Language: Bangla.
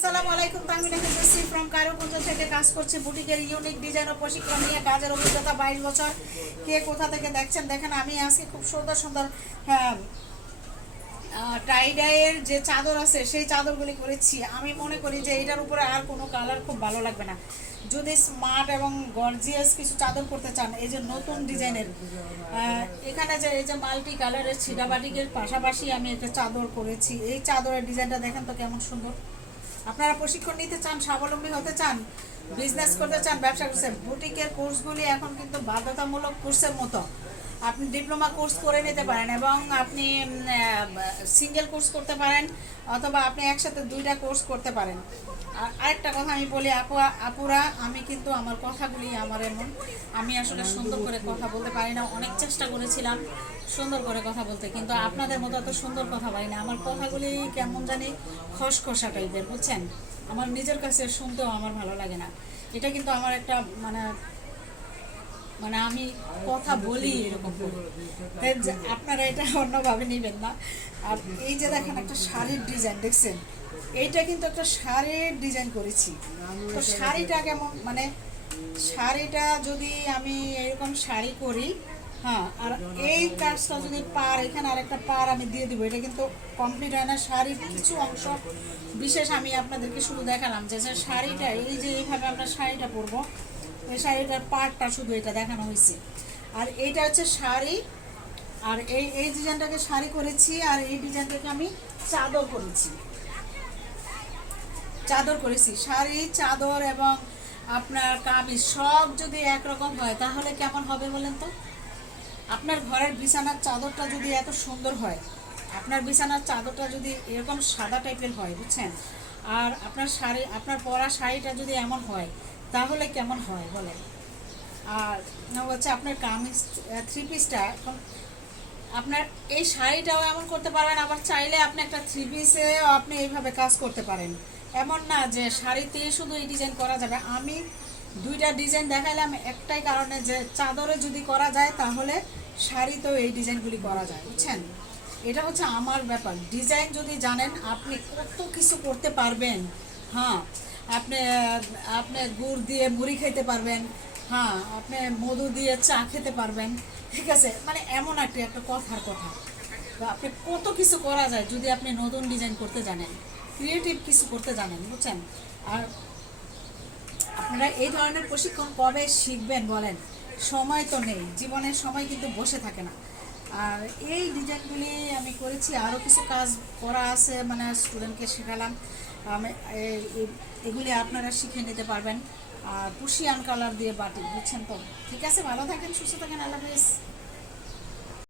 আসসালামু আলাইকুম তামিনা হিন্দুসি ফ্রম কারুকুঞ্জ থেকে কাজ করছি? বুটিকের ইউনিক ডিজাইন ও প্রশিক্ষণ নিয়ে কাজের অভিজ্ঞতা বাইশ বছর। কে কোথা থেকে দেখছেন? দেখেন, আমি আজকে খুব সুন্দর সুন্দর হ্যাঁ টাইডাইয়ের যে চাদর আছে, সেই চাদরগুলি করেছি। আমি মনে করি যে এটার উপরে আর কোনো কালার খুব ভালো লাগবে না। যদি স্মার্ট এবং গর্জিয়াস কিছু চাদর করতে চান, এই যে নতুন ডিজাইনের এখানে যে এই যে মাল্টি কালারের ছিটাবাটিকের পাশাপাশি আমি একটা চাদর করেছি। এই চাদরের ডিজাইনটা দেখেন তো কেমন সুন্দর। আপনারা প্রশিক্ষণ নিতে চান, স্বাবলম্বী হতে চান বিজনেস করতে চান, ব্যবসা করতে চান বুটিকের কোর্সগুলি এখন কিন্তু বাধ্যতামূলক কোর্সের মতো। আপনি ডিপ্লোমা কোর্স করে নিতে পারেন এবং আপনি সিঙ্গেল কোর্স করতে পারেন অথবা আপনি একসাথে দুইটা কোর্স করতে পারেন। আর আরেকটা কথা আমি বলি, আপু, আপুরা, আমি কিন্তু আমার কথাগুলি আমার এমন, আমি আসলে সুন্দর করে কথা বলতে পারি না, অনেক চেষ্টা করেছিলাম সুন্দর করে কথা বলতে, কিন্তু আপনাদের মতো এত সুন্দর কথা পারি না। আমার কথাগুলি কেমন জানি খসখসা টাইপের, বুঝছেন? আমার নিজের কাছে শুনতেও আমার ভালো লাগে না। এটা কিন্তু আমার একটা মানে মানে আমি কথা বলি এরকম আপনারা এটা অন্যভাবে নেবেন না। আর এই যে দেখেন একটা শাড়ির ডিজাইন দেখছেন? এইটা কিন্তু একটা শাড়ির ডিজাইন করেছি। তো শাড়িটা কেমন? মানে শাড়িটা যদি আমি এরকম শাড়ি করি হ্যাঁ আর এই কাজটা যদি পার, এখানে আরেকটা পার আমি দিয়ে দিব, এটা কিন্তু কমপ্লিট হয় না। শাড়ির কিছু অংশ, বিশেষ আমি আপনাদেরকে শুধু দেখালাম যে শাড়িটা, এই যে এইভাবে আমরা শাড়িটা পরবো এই শাড়িটার পার্টটা শুধু এটা দেখানো হয়েছে। আর এইটা হচ্ছে শাড়ি। আর এই এই ডিজাইনটাকে শাড়ি করেছি আর এই ডিজাইনটাকে আমি চাদর করেছি। চাদর করেছি। শাড়ি, চাদর এবং আপনার কামিজ সব যদি একরকম হয় তাহলে কেমন হবে বলেন তো? আপনার ঘরের বিছানার চাদরটা যদি এত সুন্দর হয়, আপনার বিছানার চাদরটা যদি এরকম সাদা টাইপের হয়, বুঝছেন? আর আপনার শাড়ি, আপনার পরা শাড়িটা যদি এমন হয়, তাহলে কেমন হয় বলেন? আর হচ্ছে আপনার কামিজ থ্রি পিসটা এখন আপনার এই শাড়িটাও এমন করতে পারেন, আবার চাইলে আপনি একটা থ্রি পিসেও আপনি এইভাবে কাজ করতে পারেন। এমন না যে শাড়িতেই শুধু এই ডিজাইন করা যাবে। আমি দুইটা ডিজাইন দেখাইলাম, একটাই কারণে যে চাদরে যদি করা যায়, তাহলে শাড়িতেও এই ডিজাইনগুলি করা যায়, বুঝছেন? এটা হচ্ছে আমার ব্যাপার। ডিজাইন যদি জানেন, আপনি কত কিছু করতে পারবেন। হ্যাঁ আপনি আপনি গুড় দিয়ে মুড়ি খেতে পারবেন। হ্যাঁ আপনি মধু দিয়ে চা খেতে পারবেন। ঠিক আছে? মানে এমন একটা একটা কথার কথা। আপনি কত কিছু করা যায় যদি আপনি নতুন ডিজাইন করতে জানেন। ক্রিয়েটিভ কিছু করতে জানেন, বুঝছেন? আর আপনারা এই ধরনের প্রশিক্ষণ কবে শিখবেন বলেন? সময় তো নেই। জীবনের সময় কিন্তু বসে থাকে না। আর এই ডিজাইনগুলি আমি করেছি, আরও কিছু কাজ করা আছে মানে স্টুডেন্টকে শেখালাম। আমি এগুলি আপনারা শিখে নিতে পারবেন। আর পুষিয়ান কালার দিয়ে বাটি, বুঝছেন তো? ঠিক আছে? ভালো থাকেন, সুস্থ থাকেন, আল্লাহ হাফেজ।